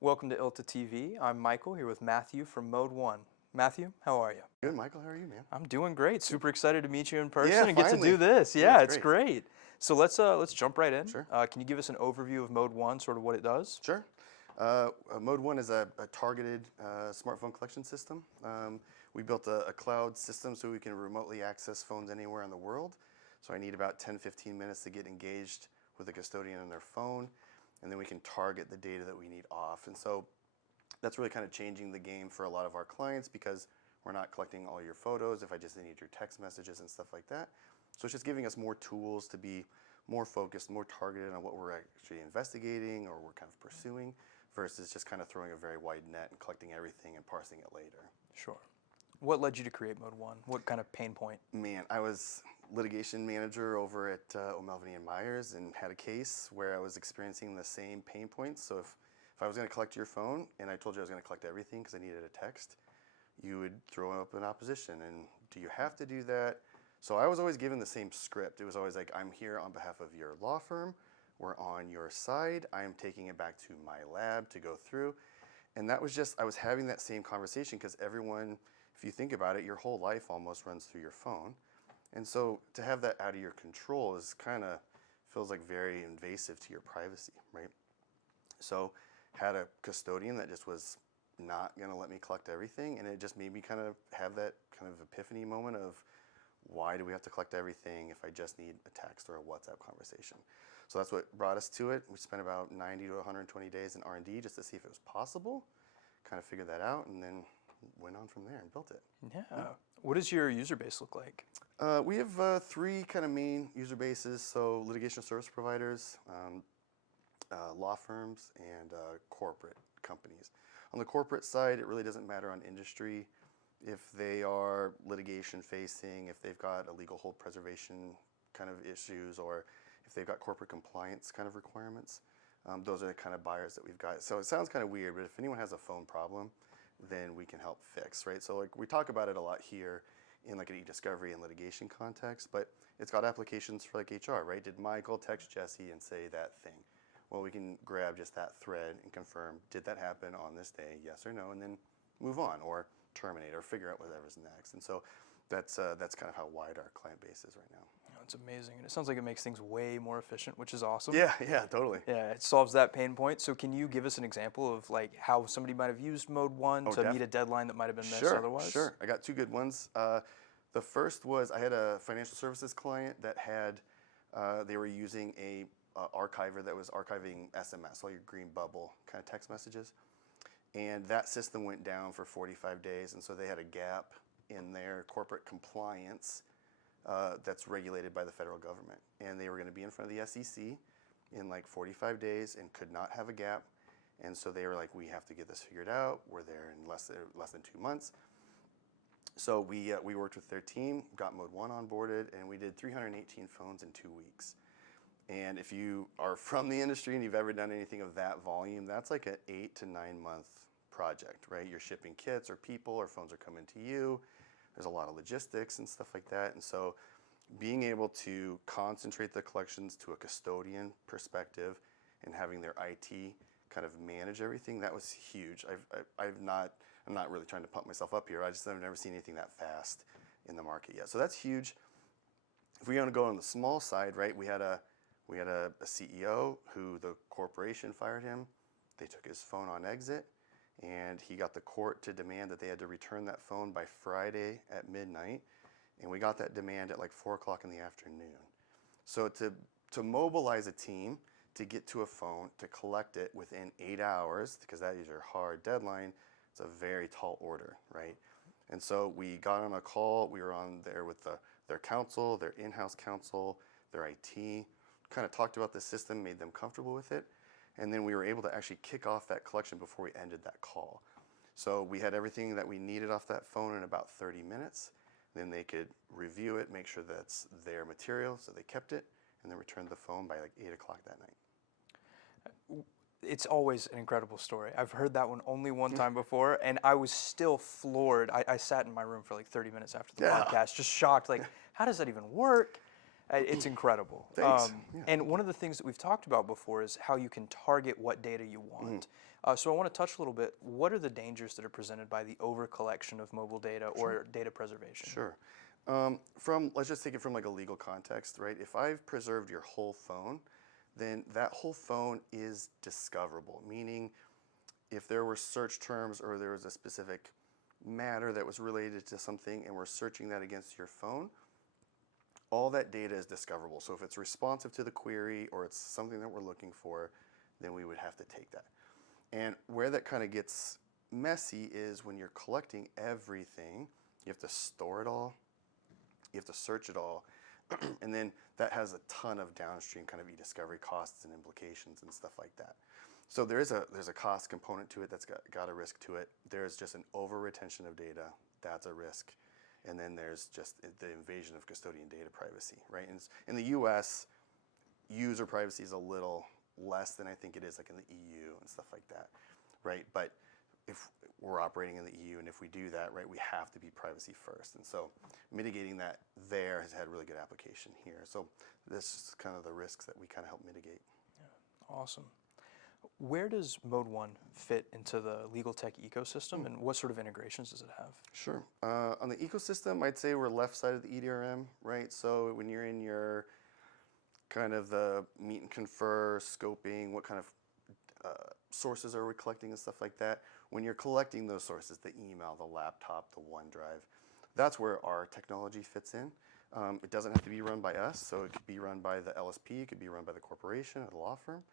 Welcome to ILTA TV. I'm Michael here with Matthew from ModeOne. Matthew, how are you? Good, Michael. How are you, man? I'm doing great. Super excited to meet you in person Yeah, and get to finally. do this. Yeah, Yeah, it's it's great. So let's jump right in. Sure. Can you give us an overview of ModeOne, sort of what it does? Sure. ModeOne is a targeted smartphone collection system. We built a cloud system so we can remotely access phones anywhere in the world. So I need about 10-15 minutes to get engaged with a custodian on their phone, and then we can target the data that we need off. And so that's really kind of changing the game for a lot of our clients because we're not collecting all your photos if I just need your text messages and stuff like that. So it's just giving us more tools to be more focused, more targeted on what we're actually investigating or we're kind of pursuing versus just kind of throwing a very wide net and collecting everything and parsing it later. Sure. What led you to create ModeOne? What kind of pain point? Man, I was litigation manager over at O'Melveny & Myers and had a case where I was experiencing the same pain points. So if I was going to collect your phone and I told you I was going to collect everything because I needed a text, you would throw up an opposition. And do you have to do that? So I was always given the same script. It was always like, I'm here on behalf of your law firm. We're on your side. I am taking it back to my lab to go through. And that was just, I was having that same conversation because everyone, if you think about it, your whole life almost runs through your phone. And so to have that out of your control is kind of, feels like very invasive to your privacy, right? So had a custodian that just was not going to let me collect everything, and it just made me kind of have that kind of epiphany moment of why do we have to collect everything if I just need a text or a WhatsApp conversation? So that's what brought us to it. We spent about 90 to 120 days in R&D just to see if it was possible, kind of figured that out, and then went on from there and built it. Yeah. What does your user base look like? We have three kind of main user bases, so litigation service providers, law firms, and corporate companies. On the corporate side, it really doesn't matter on industry. If they are litigation facing, if they've got a legal hold preservation kind of issues, or if they've got corporate compliance kind of requirements, those are the kind of buyers that we've got. So it sounds kind of weird, but if anyone has a phone problem, then we can help fix, right? So like we talk about it a lot here in like an e-discovery and litigation context, but it's got applications for like HR, right? Did Michael text Jesse and say that thing? Well, we can grab just that thread and confirm, did that happen on this day, yes or no, and then move on, or terminate, or figure out whatever's next. And so that's kind of how wide our client base is right now. It's amazing, and it sounds like it makes things way more efficient, which is awesome. Yeah, totally. Yeah, it solves that pain point. So can you give us an example of like how somebody might have used ModeOne to meet a deadline that might have been missed otherwise? Sure. I got two good ones. The first was I had a financial services client that had, they were using a archiver that was archiving SMS, all your green bubble kind of text messages. And that system went down for 45 days, and so they had a gap in their corporate compliance that's regulated by the federal government. And they were going to be in front of the SEC in like 45 days and could not have a gap. And so they were like, we have to get this figured out. We're there in less than 2 months. So we worked with their team, got ModeOne onboarded, and we did 318 phones in 2 weeks. And if you are from the industry and you've ever done anything of that volume, that's like an 8 to 9 month project, right? You're shipping kits or people or phones are coming to you. There's a lot of logistics and stuff like that. And so being able to concentrate the collections to a custodian perspective and having their IT kind of manage everything, that was huge. I'm not really trying to pump myself up here. I've never seen anything that fast in the market yet. So that's huge. If we want to go on the small side, right, we had a CEO who the corporation fired him. They took his phone on exit, and he got the court to demand that they had to return that phone by Friday at midnight, and we got that demand at like 4 o'clock in the afternoon. So to mobilize a team to get to a phone, to collect it within 8 hours, because that is your hard deadline, it's a very tall order, right? And so we got on a call. We were on there with their counsel, their in-house counsel, their IT, kind of talked about the system, made them comfortable with it, and then we were able to actually kick off that collection before we ended that call. So we had everything that we needed off that phone in about 30 minutes. Then they could review it, make sure that's their material, so they kept it, and then returned the phone by like 8 o'clock that night. It's always an incredible story. I've heard that one only one time before, and I was still floored. I sat in my room for like 30 minutes after the Yeah. podcast, just shocked, like, how does that even work? It's incredible. Thanks. Yeah, and one of the things that we've talked about before is how you can target what data you want. So I want to touch a little bit, what are the dangers that are presented by the over-collection of mobile data or data preservation? Sure. Let's just take it from like a legal context, right? If I've preserved your whole phone, then that whole phone is discoverable, meaning if there were search terms or there was a specific matter that was related to something and we're searching that against your phone, all that data is discoverable. So if it's responsive to the query or it's something that we're looking for, then we would have to take that. And where that kind of gets messy is when you're collecting everything, you have to store it all, you have to search it all, and then that has a ton of downstream kind of e-discovery costs and implications and stuff like that. So there's a cost component to it that's got a risk to it. There's just an over-retention of data, that's a risk. And then there's just the invasion of custodian data privacy, right? And in the US, user privacy is a little less than I think it is like in the EU and stuff like that, right? But if we're operating in the EU and if we do that, right, we have to be privacy first. And so mitigating that there has had really good application here. So this is kind of the risks that we kind of help mitigate. Yeah. Awesome. Where does ModeOne fit into the legal tech ecosystem and what sort of integrations does it have? Sure. On the ecosystem, I'd say we're left side of the EDRM, right? So when you're in your kind of the meet and confer, scoping, what kind of sources are we collecting and stuff like that, when you're collecting those sources, the email, the laptop, the OneDrive, that's where our technology fits in. It doesn't have to be run by us, so it could be run by the LSP, it could be run by the corporation or the law firm.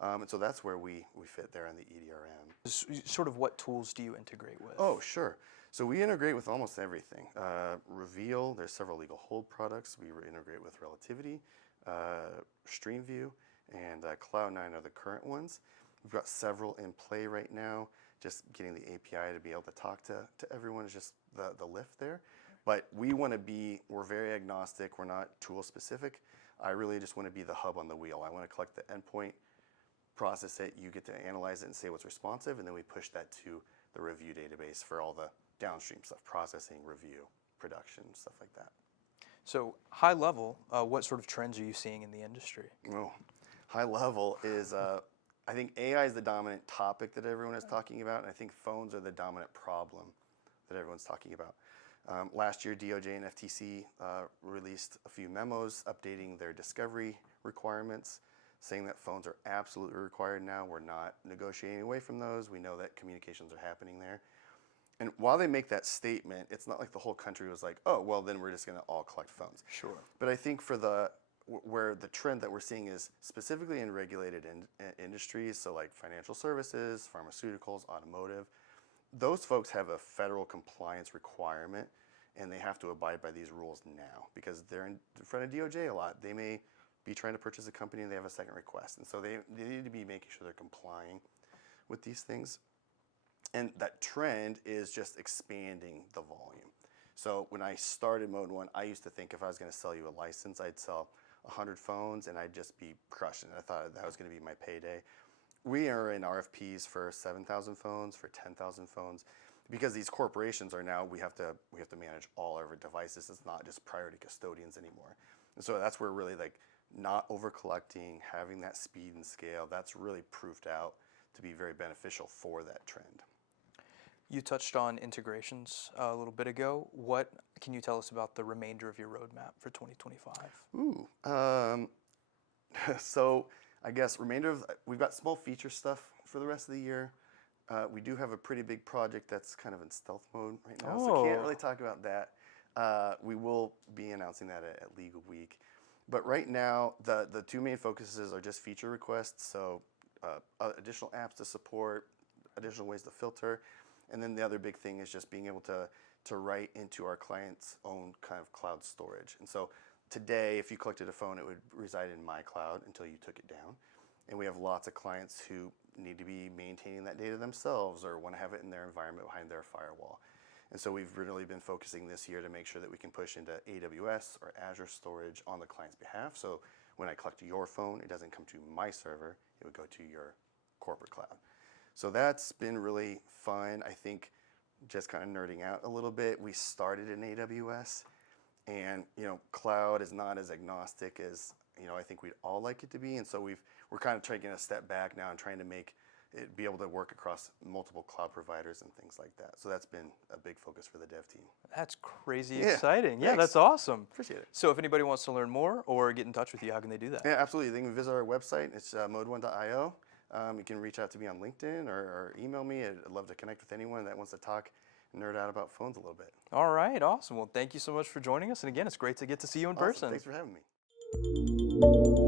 And so that's where we fit there in the EDRM. Sort of what tools do you integrate with? Oh, sure. So we integrate with almost everything. Reveal, there's several legal hold products. We integrate with Relativity, StreamView, and Cloud9 are the current ones. We've got several in play right now. Just getting the API to be able to talk to everyone is just the lift there. But we want to be, we're very agnostic. We're not tool specific. I really just want to be the hub on the wheel. I want to collect the endpoint, process it, you get to analyze it and say what's responsive, and then we push that to the review database for all the downstream stuff, processing, review, production, stuff like that. So high level, what sort of trends are you seeing in the industry? Well, high level is, I think AI is the dominant topic that everyone is talking about, and I think phones are the dominant problem that everyone's talking about. Last year, DOJ and FTC released a few memos updating their discovery requirements, saying that phones are absolutely required now. We're not negotiating away from those. We know that communications are happening there. And while they make that statement, it's not like the whole country was like, oh, well, then we're just going to all collect phones. Sure. But I think for where the trend that we're seeing is specifically in regulated industries, so like financial services, pharmaceuticals, automotive, those folks have a federal compliance requirement, and they have to abide by these rules now because they're in front of DOJ a lot. They may be trying to purchase a company and they have a second request. And so they need to be making sure they're complying with these things. And that trend is just expanding the volume. So when I started ModeOne, I used to think if I was going to sell you a license, I'd sell 100 phones and I'd just be crushing it. I thought that was going to be my payday. We are in RFPs for 7,000 phones, for 10,000 phones, because these corporations are now, we have to manage all of our devices. It's not just priority custodians anymore. And so that's where really like not over collecting, having that speed and scale, that's really proved out to be very beneficial for that trend. You touched on integrations a little bit ago. What can you tell us about the remainder of your roadmap for 2025? Ooh, so I guess we've got small feature stuff for the rest of the year. We do have a pretty big project that's kind of in stealth mode right now, so can't really talk about that. We will be announcing that at Legal Week. But right now, the two main focuses are just feature requests, so additional apps to support, additional ways to filter, and then the other big thing is just being able to write into our client's own kind of cloud storage. And so today, if you collected a phone, it would reside in my cloud until you took it down. And we have lots of clients who need to be maintaining that data themselves or want to have it in their environment behind their firewall. And so we've really been focusing this year to make sure that we can push into AWS or Azure storage on the client's behalf. So when I collect your phone, it doesn't come to my server, it would go to your corporate cloud. So that's been really fun. I think just kind of nerding out a little bit, we started in AWS, and cloud is not as agnostic as I think we'd all like it to be, and so we're kind of taking a step back now and trying to make it be able to work across multiple cloud providers and things like that. So that's been a big focus for the dev team. That's crazy Yeah, exciting. Yeah, thanks. that's awesome. Appreciate it. So if anybody wants to learn more or get in touch with you, how can they do that? Yeah, absolutely. They can visit our website. It's ModeOne.io. You can reach out to me on LinkedIn or email me. I'd love to connect with anyone that wants to talk and nerd out about phones a little bit. All right, awesome. Well, thank you so much for joining us. And again, it's great to get to see you in Awesome. person. Thanks for having me.